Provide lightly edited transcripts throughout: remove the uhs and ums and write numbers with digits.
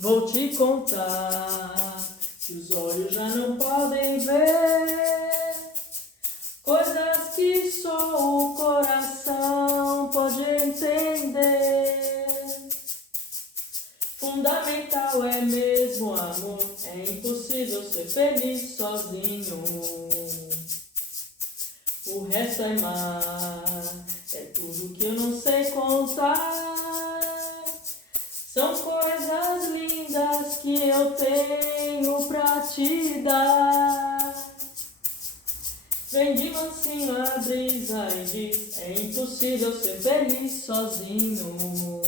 Vou te contar que os olhos já não podem ver, coisas que só o coração pode entender. Fundamental é mesmo o amor, é impossível ser feliz sozinho. O resto é mar, é tudo que eu não sei contar. São coisas lindas que eu tenho pra te dar. Vem de mansinho a brisa e diz: é impossível ser feliz sozinho.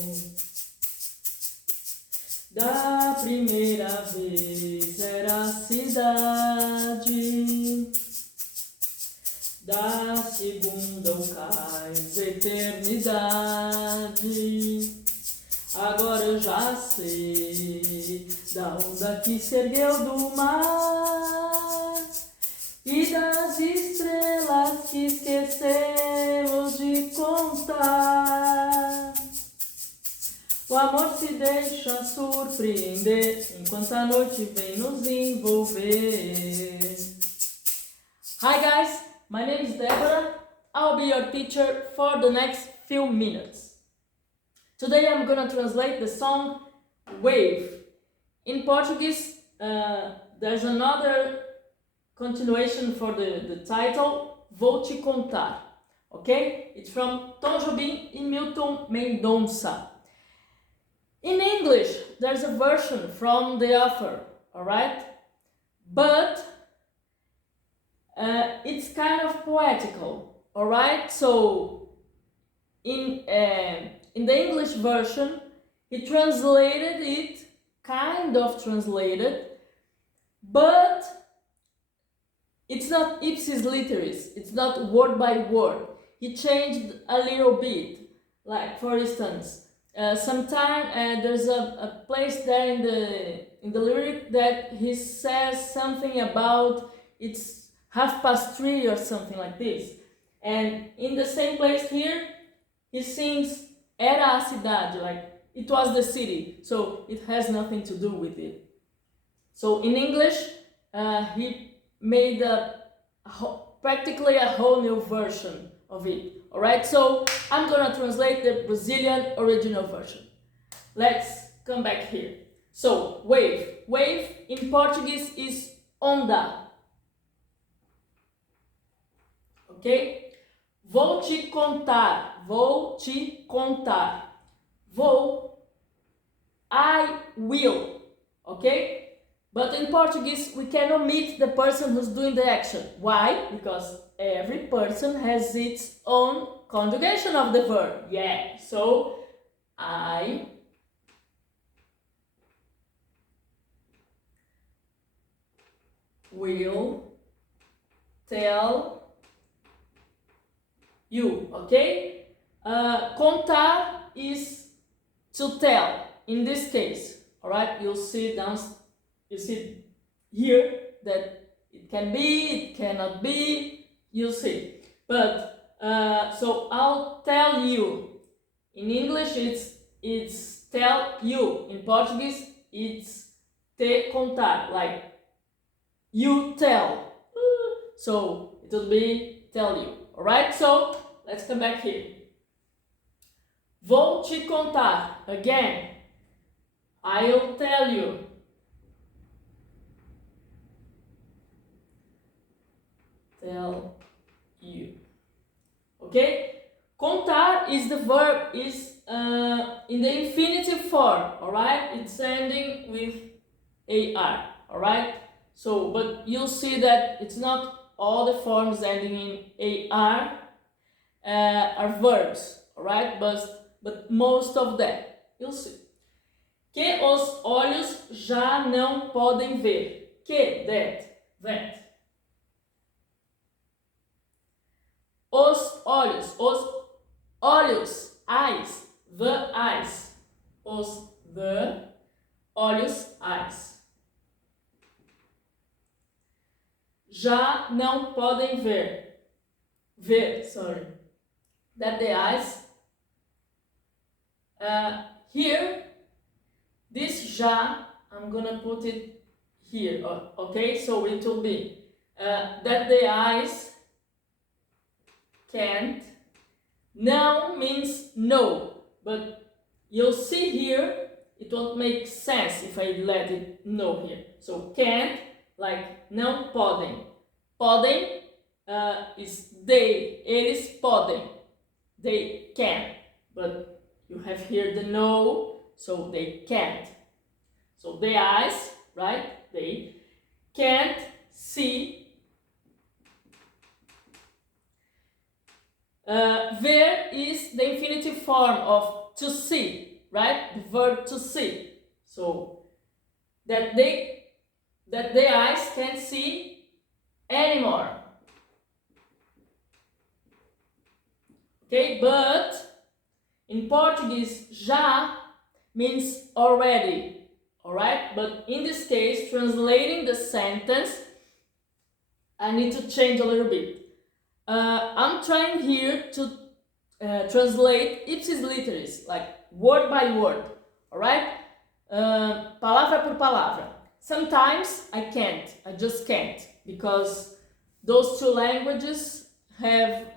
Da primeira vez era a cidade, da segunda o cais, eternidade. Agora eu já sei da onda que se ergueu do mar e das estrelas que esquecemos de contar. O amor se deixa surpreender enquanto a noite vem nos envolver. Hi guys, my name is Deborah. I'll be your teacher for the next few minutes. Today I'm gonna translate the song Wave. In Portuguese, there's another continuation for the title, Vou Te Contar. Okay? It's from Tom Jobim and Milton Mendonça. In English, there's a version from the author, alright? But it's kind of poetical, alright? So, in the English version, he translated it, kind of translated, but it's not ipsis literis, it's not word by word. He changed a little bit. Like, for instance, sometimes there's a place there in the lyric that he says something about it's 3:30 or something like this. And in the same place here, he sings Era a cidade, like it was the city, so it has nothing to do with it. So in English, he made practically a whole new version of it. Alright, so I'm gonna translate the Brazilian original version. Let's come back here. So, wave. Wave in Portuguese is onda. Ok? Vou te contar. Vou te contar. Vou. I will. Ok? But in Portuguese, we can omit the person who's doing the action. Why? Because every person has its own conjugation of the verb. Yeah. So, I will tell you. Okay? Contar is to tell. In this case, all right? You'll see you see here that it can be, it cannot be, you'll see. But, so I'll tell you. In English, it's tell you. In Portuguese, it's te contar, like you tell. So, it will be tell you. Alright, so, let's come back here. Vou te contar. Again, I'll tell you. Tell you. Okay? Contar is the verb, is in the infinitive form, alright? It's ending with AR, alright? So, but you'll see that it's not all the forms ending in AR are verbs, alright? But most of them, you'll see. Que os olhos já não podem ver. Que, that. Os olhos, eyes, the eyes. The olhos, eyes. Já não podem ver. That the eyes. Here, this já, I'm gonna put it here, okay? So it will be that the eyes can't. Não means no, but you'll see here, it won't make sense if I let it no here. So can't, like não podem. Podem is they, eles podem. They can, but you have here the no, so they can't. So the eyes, right? They can't see. Ver is the infinitive form of to see, right? The verb to see. So that the eyes can't see anymore. Okay, but in Portuguese, já means already, alright? But in this case, translating the sentence, I need to change a little bit. I'm trying here to translate ipsis literis, like word by word, alright? Palavra por palavra. Sometimes I can't, I just can't, because those two languages have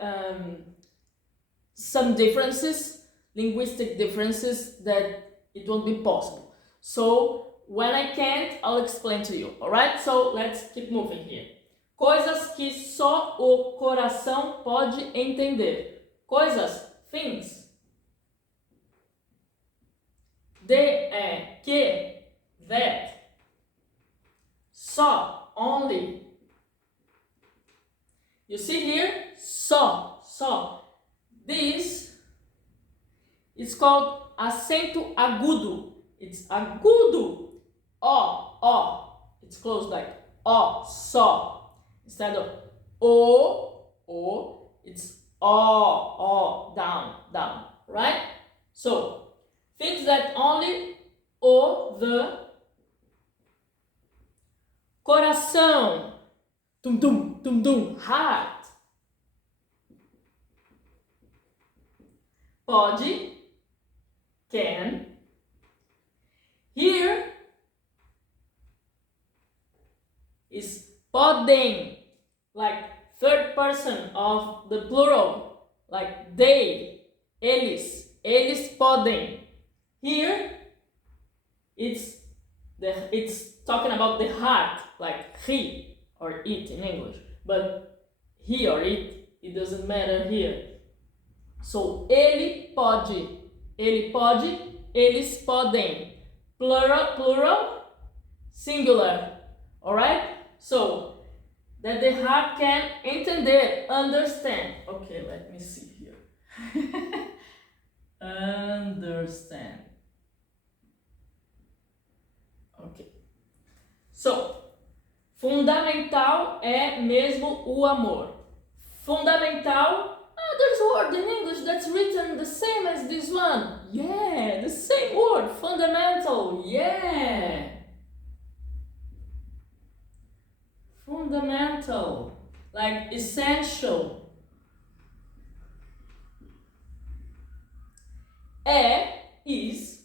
some differences, linguistic differences, that it won't be possible. So when I can't, I'll explain to you, alright? So let's keep moving here. Coisas que só o coração pode entender. Coisas, things. Que, that. Só, only. You see here? Só. This is called acento agudo. It's agudo. Ó. It's closed like ó, só. Instead of o, it's ó, down, right? So, things that only o, the coração, tum, heart, pode, can. Here is podem, like third person of the plural, like they, eles podem. Here it's talking about the heart, like he or it in English, but he or it doesn't matter here. So ele pode, eles podem. Plural, singular. Alright? So that the heart can entender, understand. Okay, let me see here. Understand. Ok. So, fundamental é mesmo o amor. Fundamental, there's a word in English that's written the same as this one. Yeah, the same word, fundamental, yeah. Fundamental, like essential. Is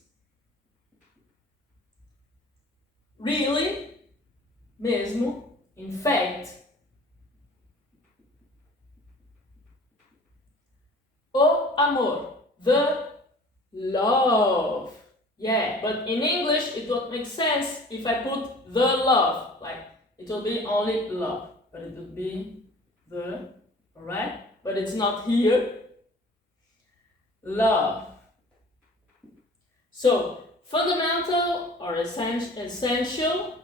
really, mesmo, in fact. O amor, the love. Yeah, but in English it would make sense if I put the love, like it will be only love, but it would be the, alright? But it's not here. Love. So, fundamental or essential.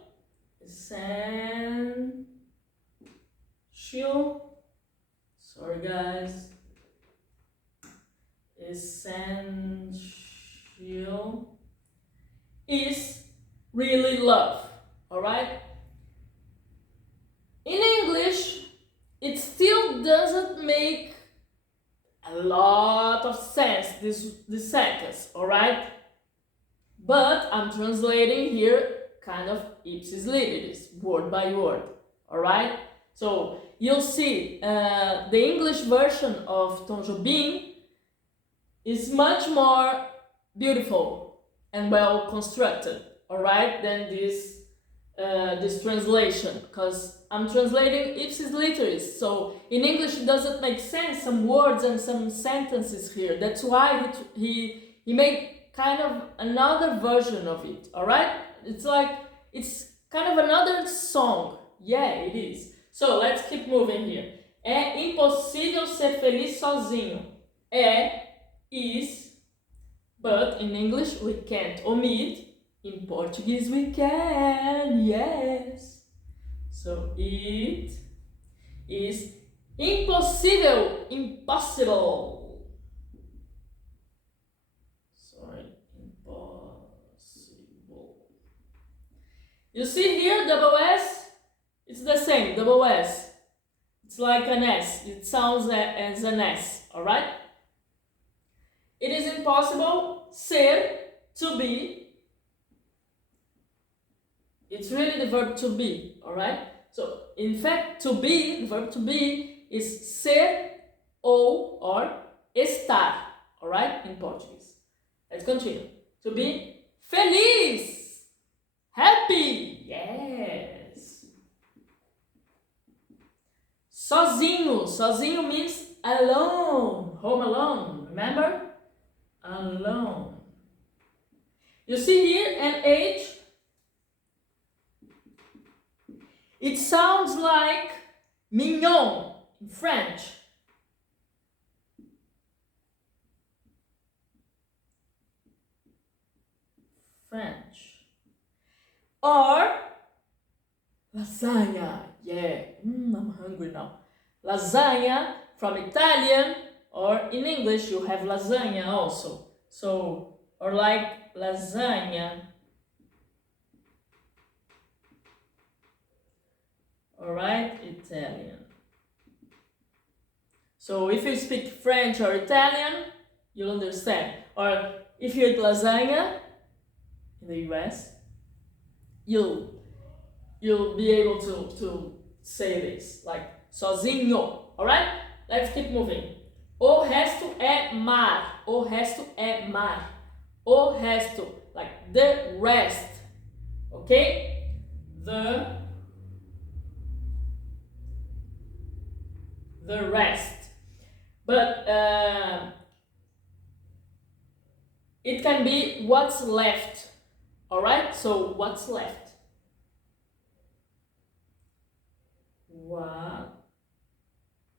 Sorry guys. Essential is really love, alright? In English, it still doesn't make a lot of sense, this sentence, alright? But I'm translating here kind of ipsis literis, word by word, alright? So you'll see the English version of Tom Jobim is much more beautiful and well constructed, all right, than this translation, because I'm translating ipsis literis. So in English it doesn't make sense, some words and some sentences here. That's why he made kind of another version of it, all right? It's kind of another song. Yeah, it is. So let's keep moving here. É impossível ser feliz sozinho. Is, but in English we can't omit. In Portuguese we can, yes. So it is impossível, impossible. Sorry, impossible. You see here, double S? It's the same, double S. It's like an S. It sounds as an S, alright? It is impossible, ser, to be. It's really the verb to be, alright? So, in fact, to be, the verb to be is ser ou or estar, alright? In Portuguese. Let's continue. To be feliz, happy, yes. Sozinho, sozinho means alone, home alone, remember? Alone. You see here an H. It sounds like mignon in French. Or lasagna. Yeah, I'm hungry now. Lasagna from Italian, or in English you have lasagna also. So, or like lasagna. Alright, Italian. So if you speak French or Italian, you'll understand. Or if you eat lasagna in the US, you'll be able to say this, like sozinho. Alright? Let's keep moving. O resto é mar. O resto é mar. O resto, like the rest. Okay? The rest. But it can be what's left. Alright? So what's left? What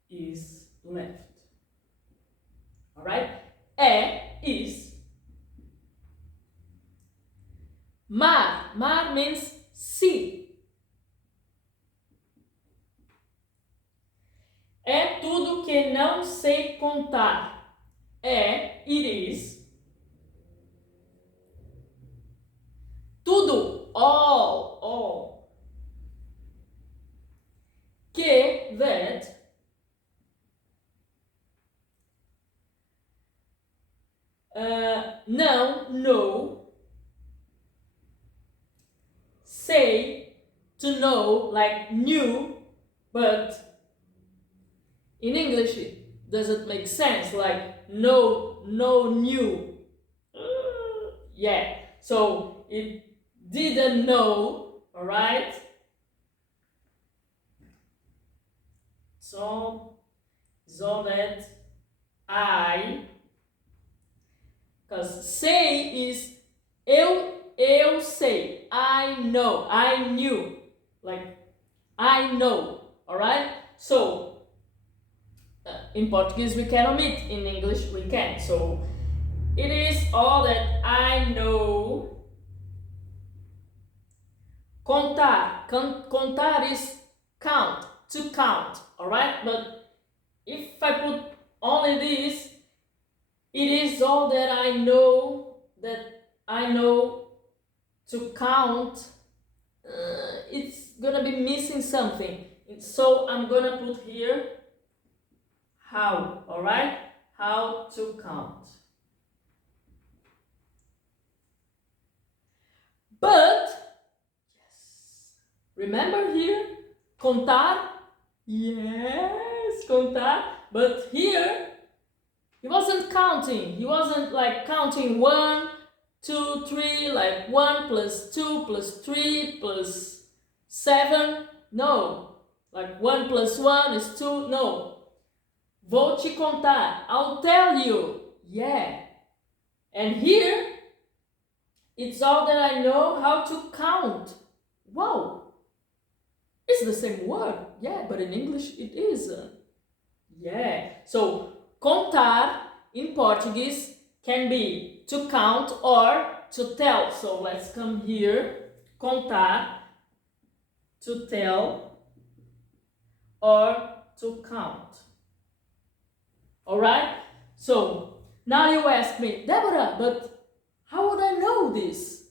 is left? Alright? Is mar. Mar means sea. É tudo que não sei contar. It is. Tudo, all. Que, that. Não, no. Say, to know, like knew, but in English it doesn't make sense, like no, knew. Yeah, so it didn't know, alright? So that because say is eu sei, I know, I knew, like I know, alright? So in Portuguese we can omit, in English we can. So it is all that I know. Contar. Contar is count, to count, alright? But if I put only this, it is all that I know to count. It's gonna be missing something. So I'm gonna put here how, alright? How to count. But, yes, remember here, contar? Yes, contar. But here, he wasn't counting. He wasn't like counting 1, 2, 3, like 1 plus 2 plus 3 plus 7. No. Like 1 plus 1 is 2. No. Vou te contar. I'll tell you. Yeah. And here, it's all that I know how to count. Wow. It's the same word. Yeah, but in English it isn't. Yeah. So, contar in Portuguese can be to count or to tell. So, let's come here. Contar, to tell, or to count. Alright? So, now you ask me, Deborah, but how would I know this?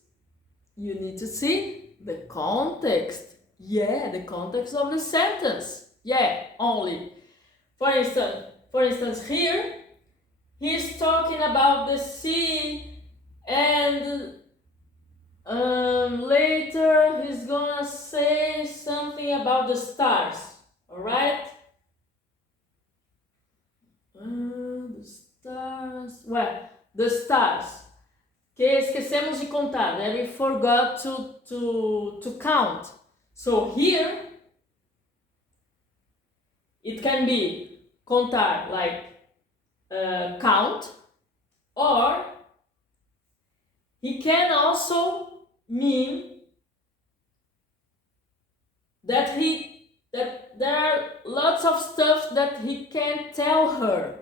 You need to see the context. Yeah, the context of the sentence. Yeah, only. For instance, here, he's talking about the sea, and later he's gonna say something about the stars. Alright? The stars. Well, the stars. Que esquecemos de contar. That we forgot to count. So here, it can be contar like count, or he can also mean that there are lots of stuff that he can't tell her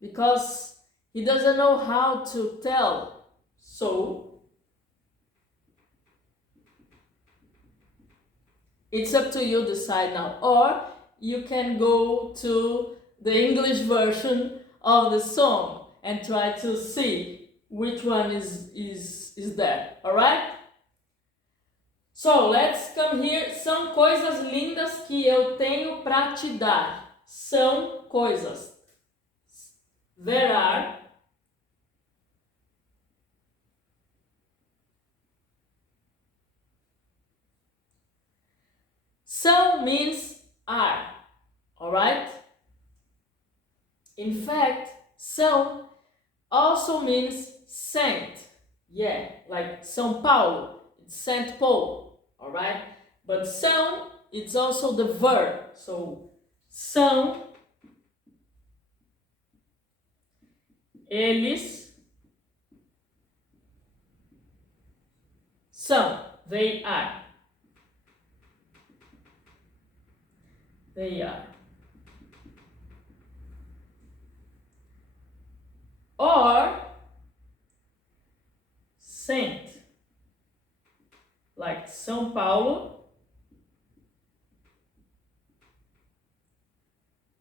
because he doesn't know how to tell. So it's up to you decide now. Or you can go to the English version of the song and try to see which one is there. Alright? So, let's come here. São coisas lindas que eu tenho pra te dar. São coisas. There are são means are. Alright? In fact, são also means sent. Yeah, like São Paulo, it's Saint Paul. Alright? But são, it's also the verb. So, são eles são. They are. They are. Or sent, like São Paulo,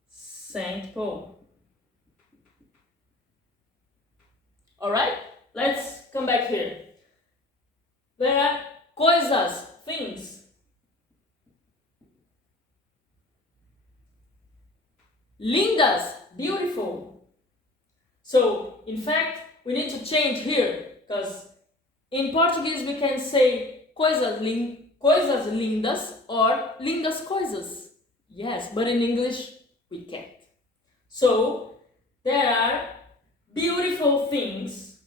Saint Paul. Alright? Let's come back here. There are coisas, things. Lindas, beautiful. So, in fact, we need to change here, because in Portuguese we can say coisas lindas or lindas coisas. Yes, but in English we can't. So, there are beautiful things.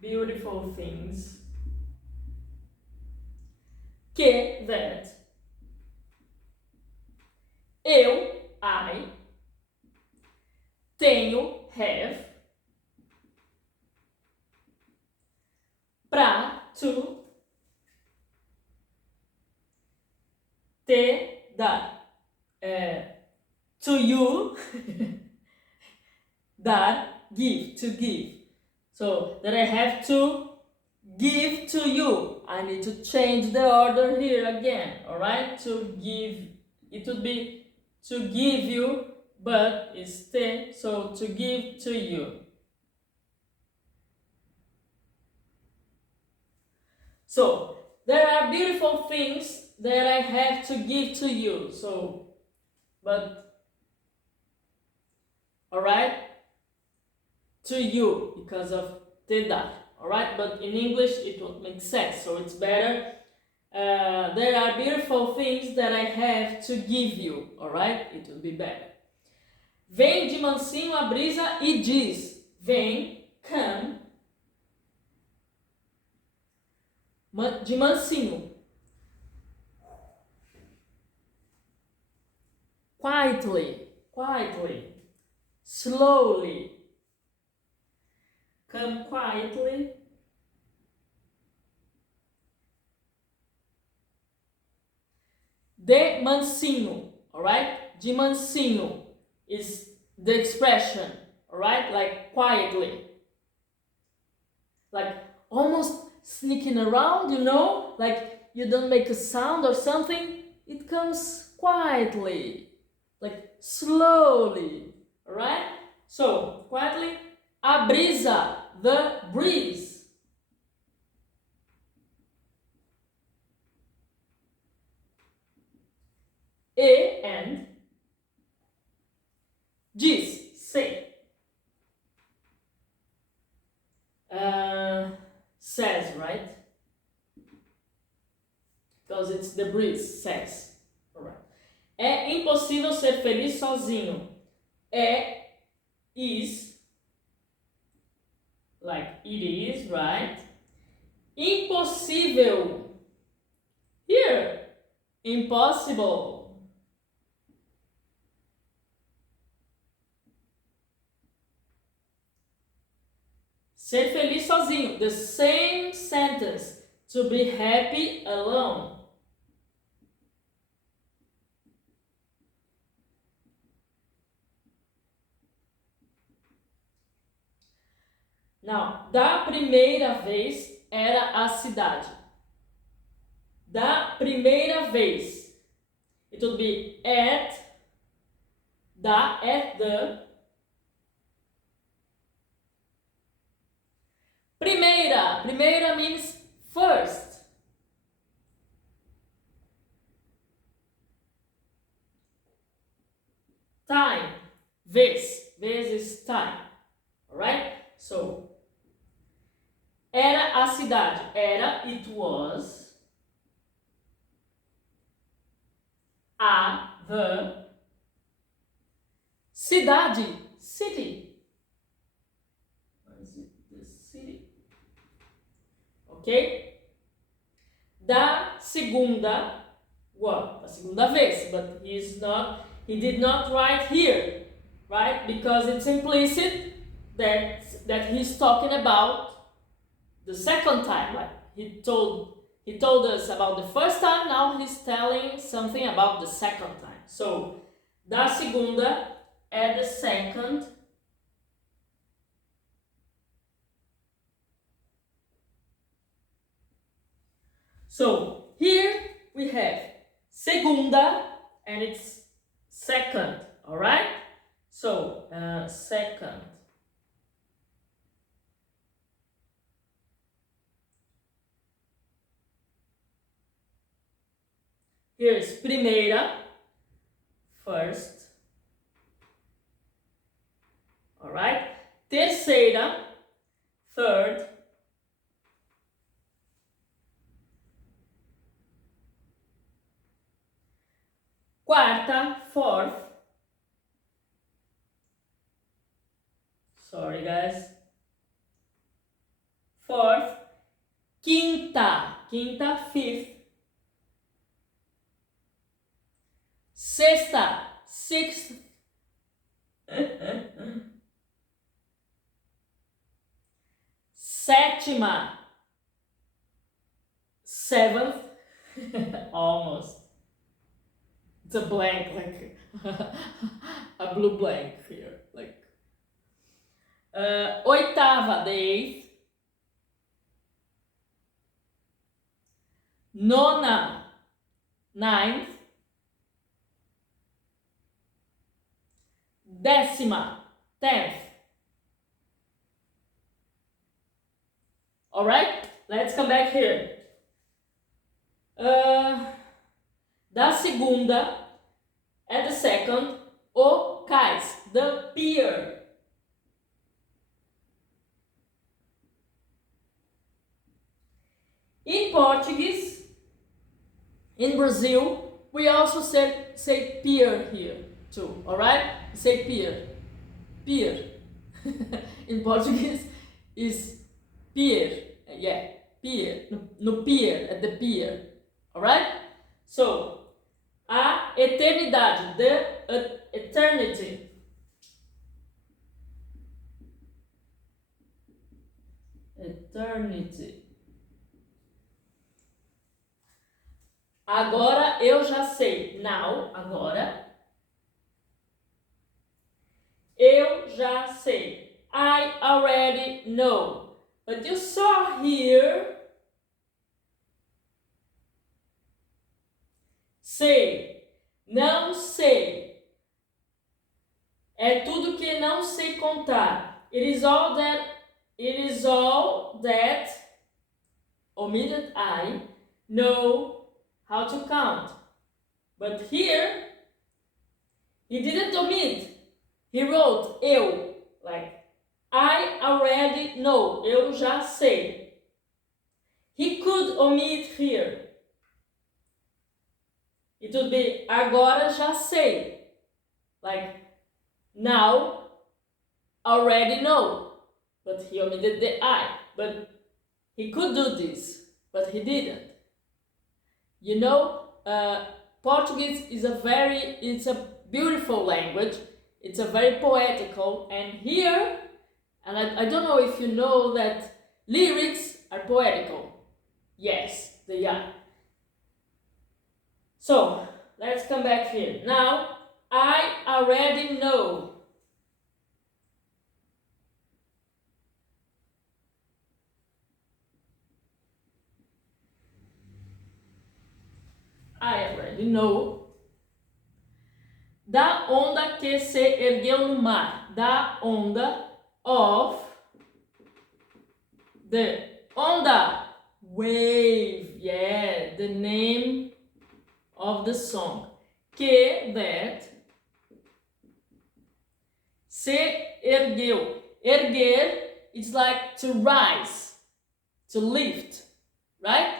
Beautiful things. That I tenho, have, pra, to, te dar, to you, dar, give, to give. So that I have to give to you. I need to change the order here again, alright? To give, it would be to give you, but it's te, so to give to you. So, there are beautiful things that I have to give to you, so, but, alright? To you, because of te dar. Alright, but in English it won't make sense, so it's better There are beautiful things that I have to give you, alright? It will be better. Vem de mansinho a brisa e diz. Vem, come. De mansinho. Quietly, quietly. Slowly. Come quietly. De mansinho, alright? De mansinho is the expression, alright? Like quietly. Like almost sneaking around, you know? Like you don't make a sound or something. It comes quietly. Like slowly, alright? So, quietly. A brisa, the breeze. And diz, say. Says, right? Because it's the breeze, says. Alright. É impossível ser feliz sozinho. Is, like it is, right? Impossível. Here, impossible. Ser feliz sozinho. The same sentence. To be happy alone. Now, da primeira vez era a cidade. Da primeira vez. It would be at the. Primeira means first. Time. Vez is time. Alright? So, era a cidade. Era, it was. The. Cidade, city. What is it? The city. Ok? Da segunda, well, a segunda vez, but he did not write here, right? Because it's implicit that he's talking about the second time. Like he told us about the first time, now he's telling something about the second time. So, da segunda é the second. So, here we have segunda and it's second, alright? So, second. Here is primeira, first. Alright? Terceira, third. Quarta, fourth. Sorry, guys. Fourth. Quinta, fifth. Sexta, sixth. Sétima, seventh. Almost. It's a blank, like a blue blank here, like. Oitava, the eighth. Nona, ninth. Décima, 10th. Alright, let's come back here. Da segunda, at the second, o cais, the pier. In Portuguese, In Brazil, we also say pier here too, alright? Say pier. Pier. In Portuguese is pier. Yeah, pier. No pier, at the pier. Alright? So, a eternidade, the eternity. Eternity. Agora eu já sei. Now, agora. Eu já sei. I already know. But you saw here. Sei. Não sei. É tudo que não sei contar. It is all that omitted I know how to count. But here, he didn't omit. He wrote eu, like, I already know. Eu já sei. He could omit here. It would be agora já sei. Like, now, already know. But he omitted the I. But he could do this, but he didn't. You know, Portuguese is it's a beautiful language. It's a very poetical, and here, and I don't know if you know that lyrics are poetical. Yes, they are. So, let's come back here. Now, I already know. I already know. Da onda que se ergueu no mar. Da onda of the onda. Wave. Yeah, the name of the song. Que, that. Se ergueu. Erguer, it's like to rise, to lift, right?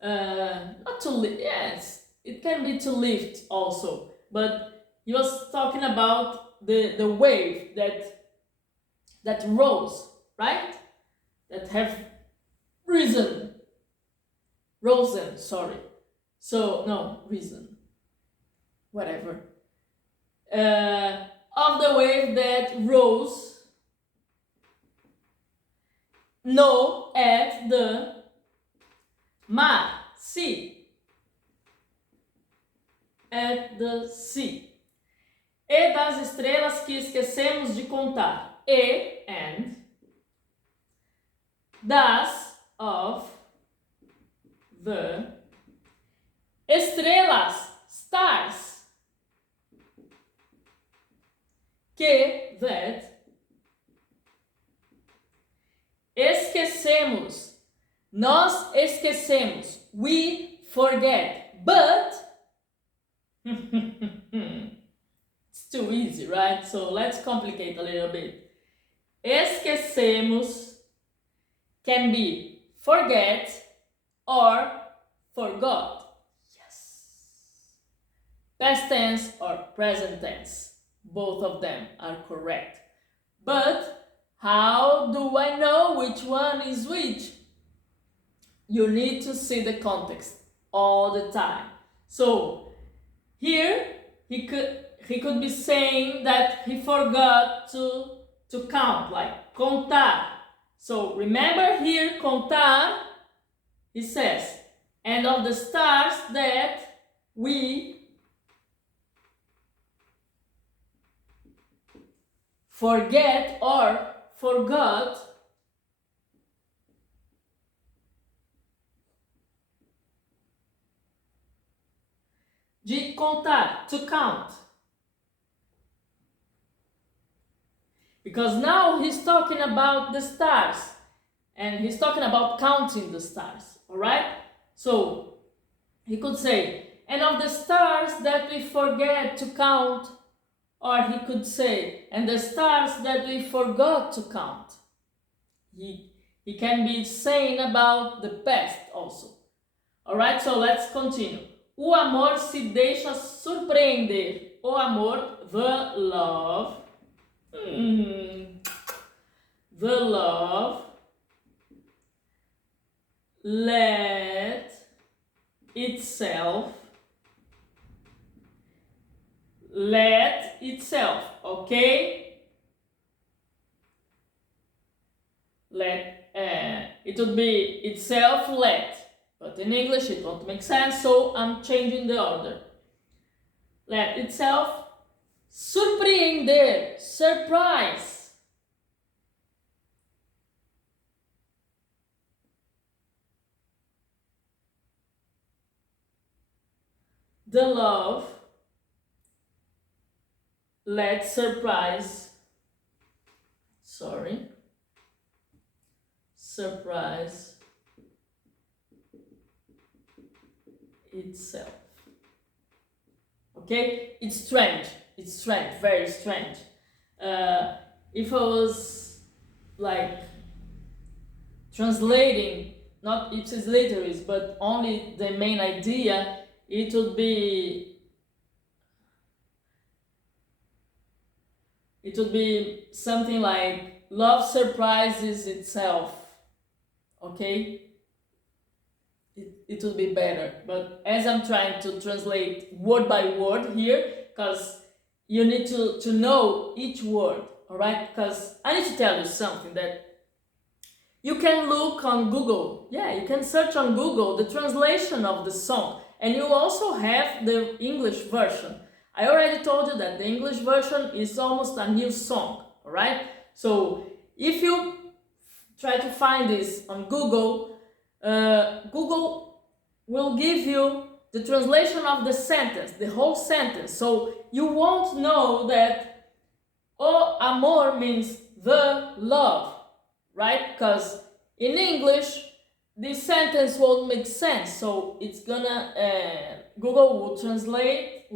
Not to lift, yes, it can be to lift also, but he was talking about the wave that rose, right? That have risen, sorry. So, no, risen, whatever. Of the wave that rose, no, at the mar, sea, at the sea. E das estrelas que esquecemos de contar. E, and, das, of, the, estrelas, stars, que, that, esquecemos, nós esquecemos, we forget, but, it's too easy, right? So let's complicate a little bit. Esquecemos can be forget or forgot. Yes. Past tense or present tense. Both of them are correct. But how do I know which one is which? You need to see the context all the time. So here he could be saying that he forgot to count, like contar. So remember here, contar, he says, and of the stars that we forget or forgot, de contar, to count. Because now he's talking about the stars and he's talking about counting the stars, all right? So he could say, and of the stars that we forget to count, or he could say, and the stars that we forgot to count. He can be saying about the past also. All right, so let's continue. O amor se deixa surpreender. O amor, the love. The love. Let itself. Let itself, okay? It would be itself let, but in English it won't make sense, so I'm changing the order. Let itself surpreender, surprise. The love, let surprise, surprise itself. Okay, it's strange, very strange. If I was like translating, not ipsis literis, but only the main idea, it would be something like love surprises itself. Okay, it would be better, but as I'm trying to translate word by word here, because you need to know each word, all right? Because I need to tell you something, that you can look on Google, you can search on Google the translation of the song, and you also have the English version. I already told you that the English version is almost a new song, all right? So if you try to find this on Google, Google will give you the translation of the sentence, the whole sentence. So you won't know that o amor means the love, right? Because in English, this sentence won't make sense. So it's gonna, Google will translate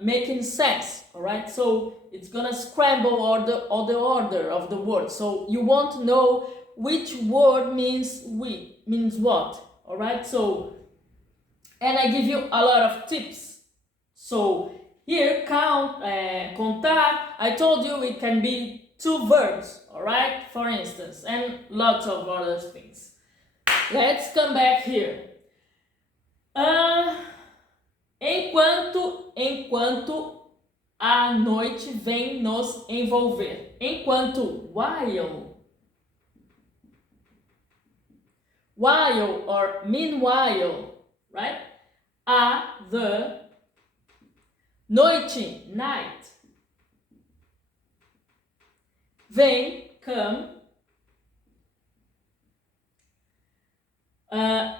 making sense, all right? So it's gonna scramble all the order of the words. So you won't know which word means what, all right? So, and I give you a lot of tips. So here, contar, I told you it can be 2 verbs, all right? For instance, and lots of other things. Let's come back here. Enquanto a noite vem nos envolver. Enquanto, while or meanwhile, right? The noite, night. Vem, come.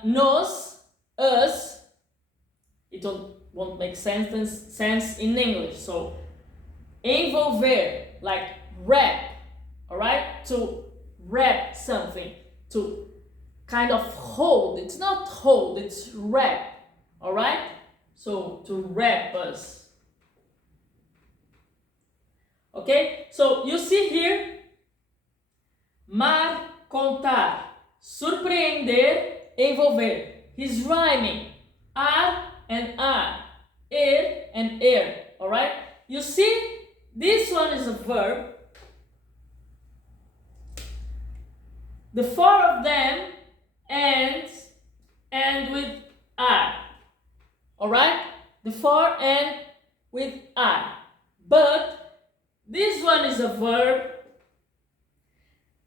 Nos, us. It won't make sense in English. So, envolver, like wrap, all right? To wrap something, to kind of hold. It's not hold, it's wrap, all right? So, to wrap us. Okay? So, you see here, mar, contar, surpreender, envolver. He's rhyming. Ar and ar. And er. Alright? You see, this one is a verb. The 4 of them end with ar. Alright? The 4 end with ar. But this one is a verb.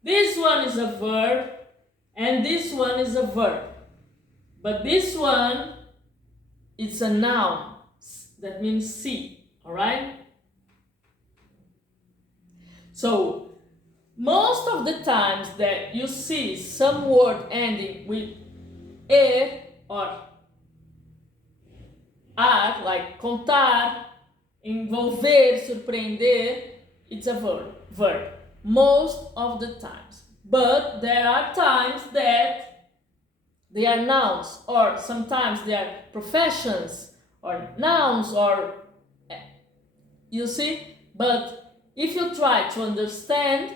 This one is a verb. And this one is a verb. But this one, it's a noun. That means see. Alright? So, most of the times that you see some word ending with er or ar, like contar, envolver, surpreender, it's a verb. Most of the times. But there are times that they are nouns, or sometimes they are professions, or nouns, or you see? But if you try to understand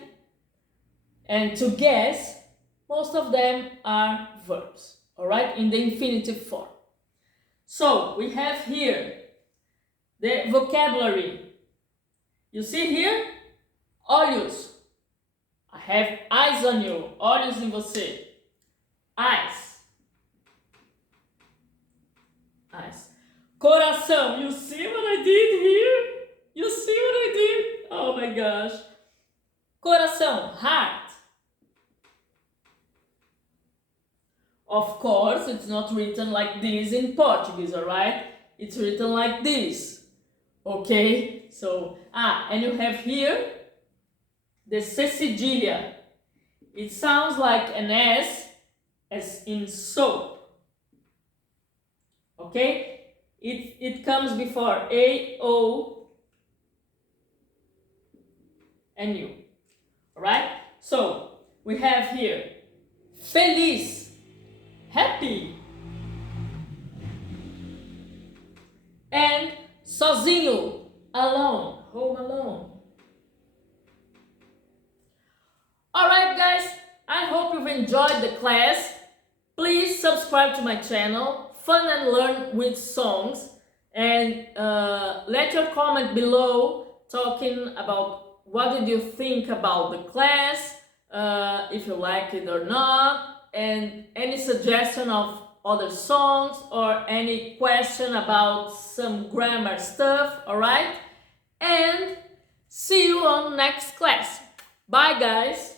and to guess, most of them are verbs, all right, in the infinitive form. So we have here the vocabulary. You see here? Olhos. I have eyes on you. Olhos em você. Eyes. Eyes. Coração. You see what I did here? You see what I did? Oh my gosh. Coração. Heart. Of course, it's not written like this in Portuguese, alright? It's written like this. Okay? So, and you have here the C cedilha. It sounds like an S, as in soap. Okay? It comes before A, O, and U. Alright? So, we have here feliz. Happy. And sozinho, alone, home alone. Alright guys, I hope you've enjoyed the class. Please subscribe to my channel, Fun and Learn with Songs, and let your comment below talking about what did you think about the class, if you like it or not, and any suggestion of other songs or any question about some grammar stuff, alright? And see you on next class. Bye guys!